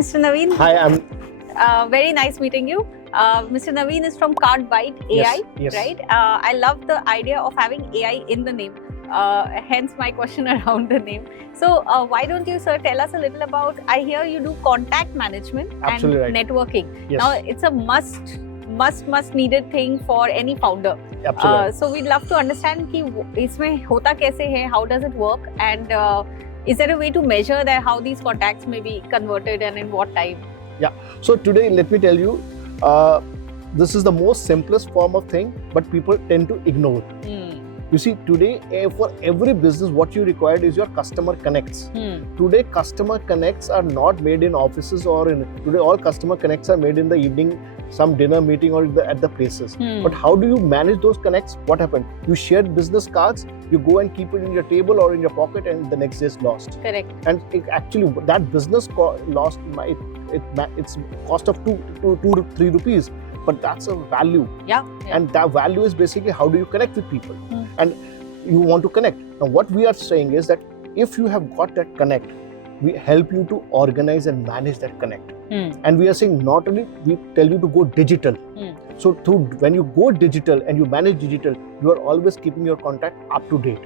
Mr. Naveen. Hi, I'm. Very nice meeting you. Mr. Naveen is from CardByte.ai, yes. right? I love the idea of having AI in the name. Hence my question around the name. So why don't you, sir, tell us a little about, I hear you do contact management Absolutely and right. networking. Yes. Now it's a must needed thing for any founder. Absolutely. So we'd love to understand कि इसमें होता कैसे है, how does it work, and is there a way to measure that how these contacts may be converted and in what time? Yeah. So today, let me tell you, this is the most simplest form of thing, but people tend to ignore. You see, today for every business, what you require is your customer connects. Today, customer connects are not made in offices today all customer connects are made in the evening, some dinner meeting or at the places. But how do you manage those connects? What happened? You share business cards, you go and keep it in your table or in your pocket, and the next day is lost. Correct. And actually, that business lost its cost of 2 to 3 rupees. But that's a value. Yeah. And that value is basically how do you connect with people. And you want to connect. Now what we are saying is that if you have got that connect, we help you to organize and manage that connect. And we are saying not only we tell you to go digital. So when you go digital and you manage digital, you are always keeping your contact up to date.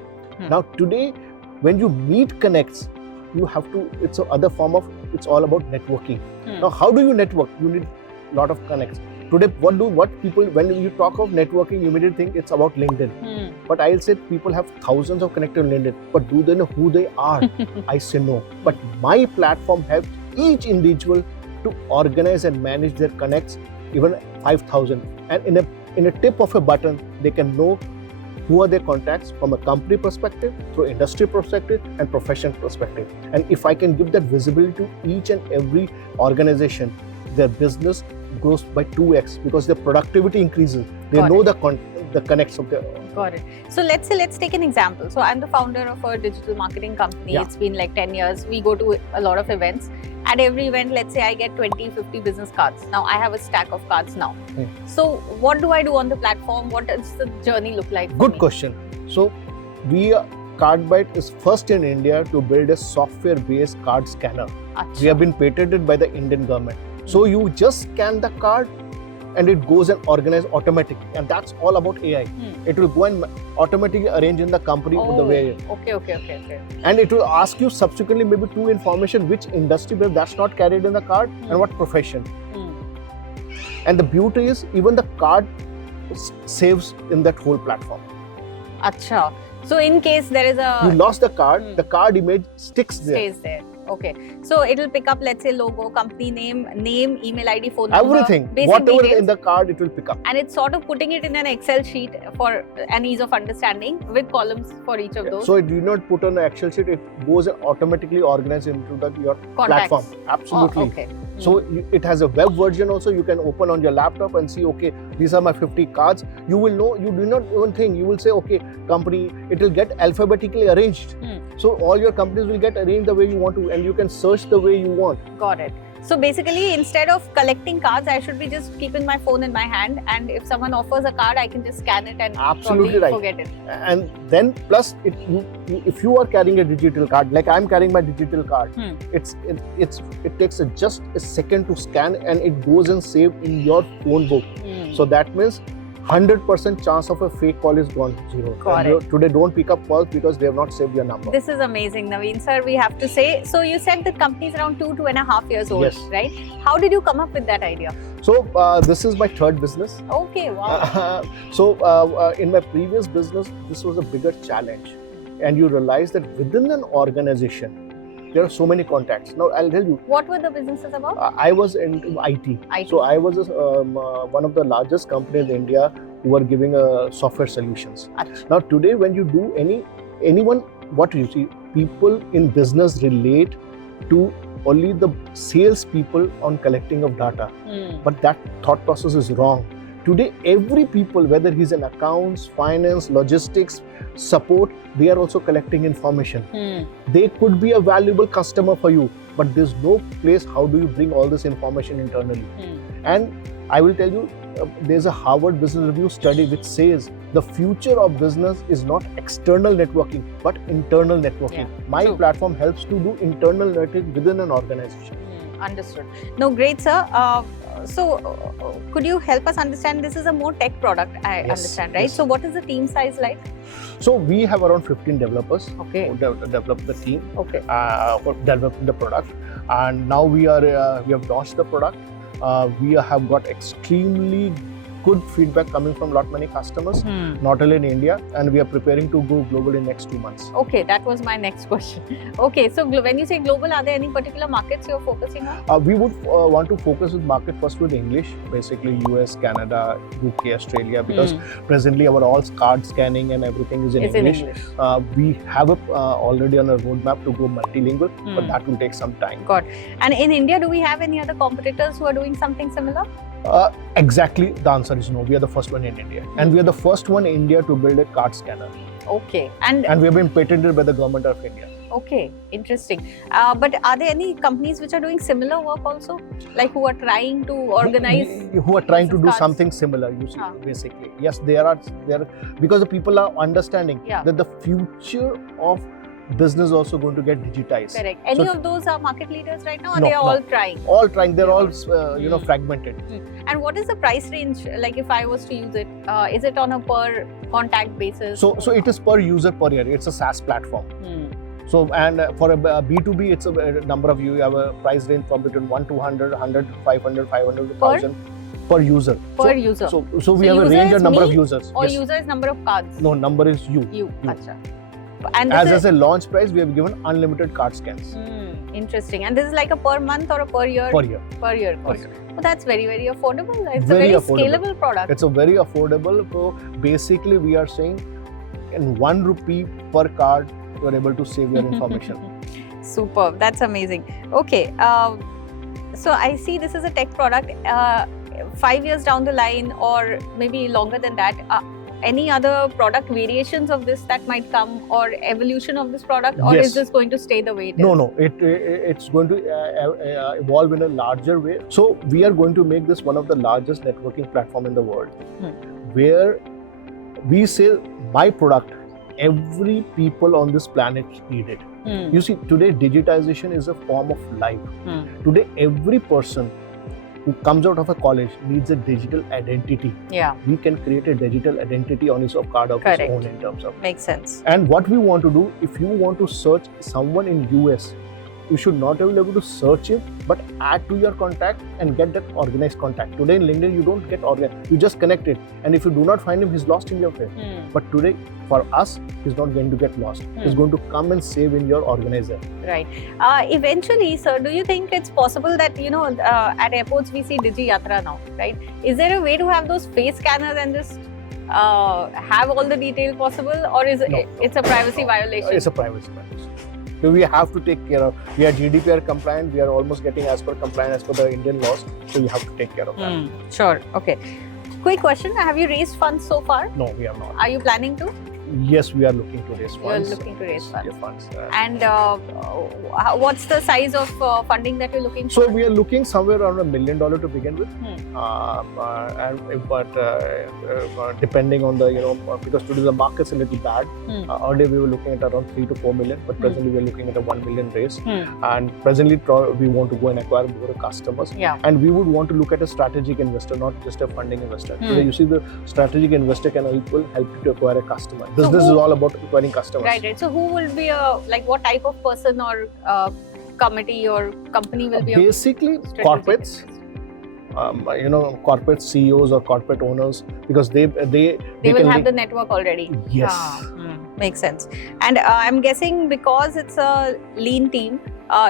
Now today, when you meet connects, you have to, it's another form of, it's all about networking. Now how do you network? You need a lot of connects. Today, what people, when you talk of networking, you immediately think it's about LinkedIn. But I'll say people have thousands of connected on LinkedIn, but do they know who they are? I say no. But my platform helps each individual to organize and manage their connects, even 5,000. And in a tip of a button, they can know who are their contacts from a company perspective, through industry perspective, and profession perspective. And if I can give that visibility to each and every organization, their business grows by 2x because their productivity increases. They know the connects of their. Got it. So let's take an example. So I'm the founder of a digital marketing company. Yeah. It's been like 10 years. We go to a lot of events. At every event, let's say I get 20, 50 business cards. Now I have a stack of cards now. So what do I do on the platform? What does the journey look like? Good question. So CardByte is first in India to build a software-based card scanner. Achha. We have been patented by the Indian government. So you just scan the card and it goes and organizes automatically. And that's all about AI. It will go and automatically arrange in the company the way. Okay. And it will ask you subsequently maybe 2 information, which industry, but that's not carried in the card, and what profession. And the beauty is even the card saves in that whole platform. Acha. So in case there is a... You lost the card image sticks there. Stays there. Okay. So it will pick up, let's say, logo, company name, email ID, phone number. Everything. Basic Whatever details. in the card, it will pick up. And it's sort of putting it in an Excel sheet for an ease of understanding with columns for each of those. So it do not put on an Excel sheet, it goes and automatically organized into your Contacts. platform. Absolutely. Okay. So it has a web version also. You can open on your laptop and see, okay, these are my 50 cards. You will know, you do not even think, you will say, okay, company, it will get alphabetically arranged. So all your companies will get arranged the way you want to, and you can search the way you want. Got it. So basically, instead of collecting cards, I should be just keeping my phone in my hand, and if someone offers a card, I can just scan it and Absolutely probably right. forget it. And then plus, if you are carrying a digital card, like I'm carrying my digital card, it takes just a second to scan, and it goes and save in your phone book. So that means 100% chance of a fake call is gone zero. Today, don't pick up calls because they have not saved your number. This is amazing, Naveen sir, we have to say. So you said the company is around 2.5 years old, yes. right? How did you come up with that idea? So this is my third business. Okay, wow. In my previous business, this was a bigger challenge. And you realize that within an organization, there are so many contacts. Now, I'll tell you. What were the businesses about? I was into IT. So I was one of the largest companies in India who were giving software solutions. Achha. Now, today when you do anyone, what do you see? People in business relate to only the sales people on collecting of data. But that thought process is wrong. Today, every people, whether he's in accounts, finance, logistics, support, they are also collecting information. They could be a valuable customer for you, but there's no place how do you bring all this information internally. And I will tell you, there's a Harvard Business Review study which says the future of business is not external networking, but internal networking. My platform helps to do internal networking within an organization. Understood. No, great, sir. Could you help us understand? This is a more tech product, I understand, right? Yes. So, what is the team size like? So we have around 15 developers Okay. who develop the team Okay. for developing the product, and now we have launched the product. We have got extremely good feedback coming from many customers, not only in India, and we are preparing to go global in next 2 months. Okay, that was my next question. Okay, so when you say global, are there any particular markets you're focusing on? We would want to focus with market first with English, basically US, Canada, UK, Australia, because presently our all card scanning and everything is in English. We have already on a roadmap to go multilingual, but that will take some time. Got it. And in India, do we have any other competitors who are doing something similar? Exactly, the answer is no. We are the first one in India, and we are the first one in India to build a card scanner. Okay, and we have been patented by the government of India. Okay, interesting. But are there any companies which are doing similar work also, like who are trying to organize? Who are trying to do something similar? You see, basically, yes, there are because the people are understanding that the future of business also going to get digitized. Correct. Any of those are market leaders right now, or no, they are all trying? All trying. They're all fragmented. And what is the price range? Like if I was to use it, is it on a per contact basis? So it is per user per year. It's a SaaS platform. So and for a B2B, it's a number of you have a price range from between 1 to 100, 100 to 500, 500 to 1000 per user. User. So we have a range of number of users. Or user is number of cards? No, number is you. Acha. And as a launch price, we have given unlimited card scans. Interesting. And this is like a per month or a per year? Per year. Per year. So that's very, very affordable. It's very a very affordable. Scalable product. It's a very affordable. So basically, we are saying in 1 rupee per card, you are able to save your information. Superb. That's amazing. Okay. So I see this is a tech product. 5 years down the line, or maybe longer than that, any other product variations of this that might come, or evolution of this product, or is this going to stay the way it is? No. It's going to evolve in a larger way. So we are going to make this one of the largest networking platform in the world, where we say my product, every people on this planet need it. You see, today digitization is a form of life. Today, every person who comes out of a college needs a digital identity. We can create a digital identity on his card of his own in terms of. Makes sense. And what we want to do, if you want to search someone in US, you should not be able to search him, but add to your contact and get that organized contact. Today in LinkedIn, you don't get organized. You just connect it. And if you do not find him, he's lost in your face. But today, for us, he's not going to get lost. He's going to come and save in your organizer. Right. Eventually, sir, do you think it's possible that, at airports we see Digi Yatra now, right? Is there a way to have those face scanners and just have all the detail possible, or is it's a privacy violation? It's a privacy violation. So we have to take care of. We are GDPR compliant. We are almost getting as per compliant as per the Indian laws. So you have to take care of that. Sure. Okay. Quick question: have you raised funds so far? No, we have not. Are you planning to? Yes, we are looking to raise funds. You're looking to raise funds. And what's the size of funding that you're looking for? So we are looking somewhere around $1 million to begin with. But depending on the, because today the market's a little bad. Earlier we were looking at around 3 to 4 million, but presently we are looking at a 1 million raise. And presently we want to go and acquire more customers. And we would want to look at a strategic investor, not just a funding investor. Today you see the strategic investor can help you to acquire a customer. Business is all about acquiring customers. Right. So who will be what type of person or committee or company will be? Basically, corporates. Corporate CEOs or corporate owners, because they will have the network already. Yes. Makes sense. And I'm guessing because it's a lean team,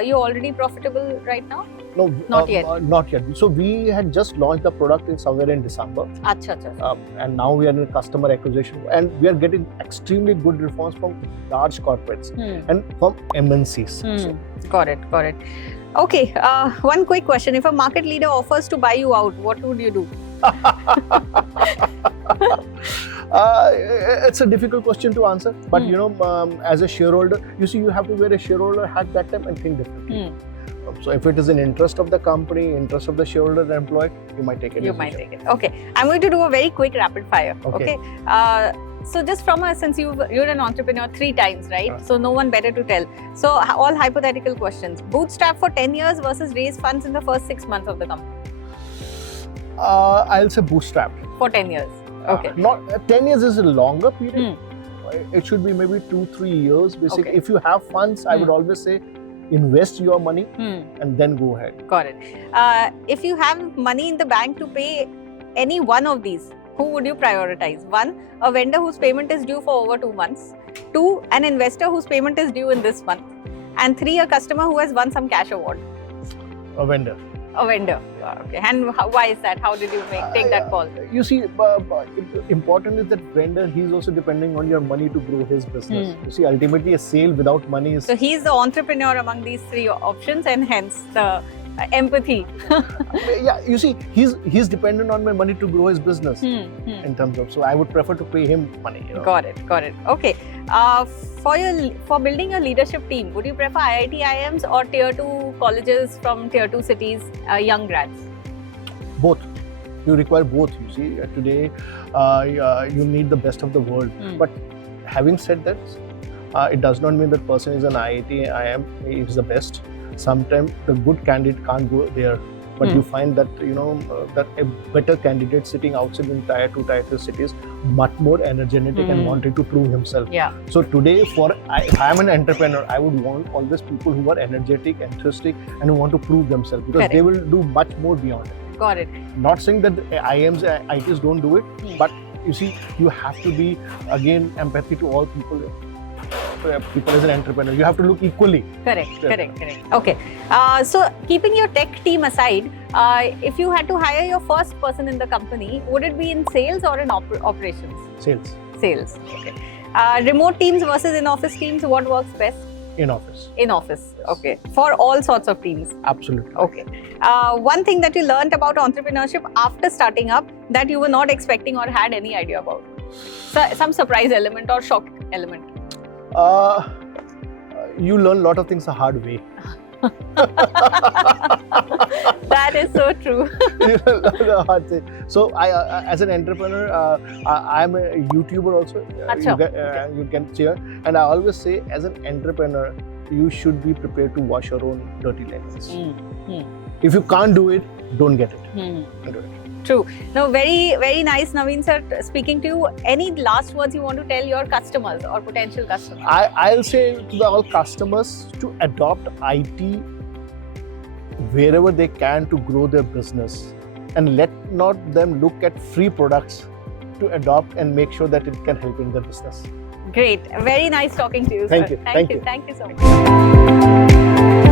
you're already profitable right now? No, not yet. Not yet. So we had just launched the product somewhere in December. And now we are in customer acquisition, and we are getting extremely good response from large corporates and from MNCs. So. Got it. Okay, one quick question. If a market leader offers to buy you out, what would you do? It's a difficult question to answer, but as a shareholder, you have to wear a shareholder hat that time and think differently. So if it is in interest of the company, interest of the shareholder and employee, you might take it. Okay, I'm going to do a very quick rapid fire. Okay. So just since you're an entrepreneur 3 times, right? Yeah. So no one better to tell. So all hypothetical questions. Bootstrap for 10 years versus raise funds in the first 6 months of the company. I'll say bootstrap. For 10 years. Okay. Not 10 years is a longer period. It should be maybe 2-3 years. Basically, Okay. if you have funds, I would always say invest your money and then go ahead. Got it. If you have money in the bank to pay any one of these, who would you prioritize? 1, a vendor whose payment is due for over 2 months. 2, an investor whose payment is due in this month. And 3, a customer who has won some cash award. A vendor. A vendor. Okay. And why is that? How did you take that call? You see, important is that vendor, he's also depending on your money to grow his business. You see, ultimately a sale without money is... So he's the entrepreneur among these 3 options, and hence the empathy. Yeah, you see, he's dependent on my money to grow his business in terms of, so I would prefer to pay him money. You know? Got it. Okay. For building your leadership team, would you prefer IIT IIMs or tier 2 colleges from tier 2 cities, young grads? Both. You require both. You see, today you need the best of the world. But having said that, it does not mean that person is an IIT IIM is the best. Sometimes the good candidate can't go there, but you find that that a better candidate sitting outside in tier 2, tier 3 cities, much more energetic and wanting to prove himself. Yeah. So today, I'm an entrepreneur. I would want always people who are energetic, enthusiastic, and who want to prove themselves, because they will do much more beyond it. Got it. Not saying that IIMs, IITs don't do it, but you see, you have to be again empathy to all people. People as an entrepreneur, you have to look equally. Correct. Okay. So keeping your tech team aside, if you had to hire your first person in the company, would it be in sales or in operations? Sales. Okay. Remote teams versus in-office teams, what works best? In office. In office. Okay. For all sorts of teams. Absolutely. Okay. One thing that you learned about entrepreneurship after starting up that you were not expecting or had any idea about? So, some surprise element or shock element? You learn a lot of things the hard way. That is so true. So, as an entrepreneur, I'm a YouTuber also. You can share. And I always say, as an entrepreneur, you should be prepared to wash your own dirty lines. If you can't do it, don't get it. Don't do it. True. Now, very, very nice, Naveen sir, speaking to you. Any last words you want to tell your customers or potential customers? I'll say to all customers to adopt IT wherever they can to grow their business, and let not them look at free products to adopt and make sure that it can help in their business. Great. Very nice talking to you, sir. Thank you. Thank you so much.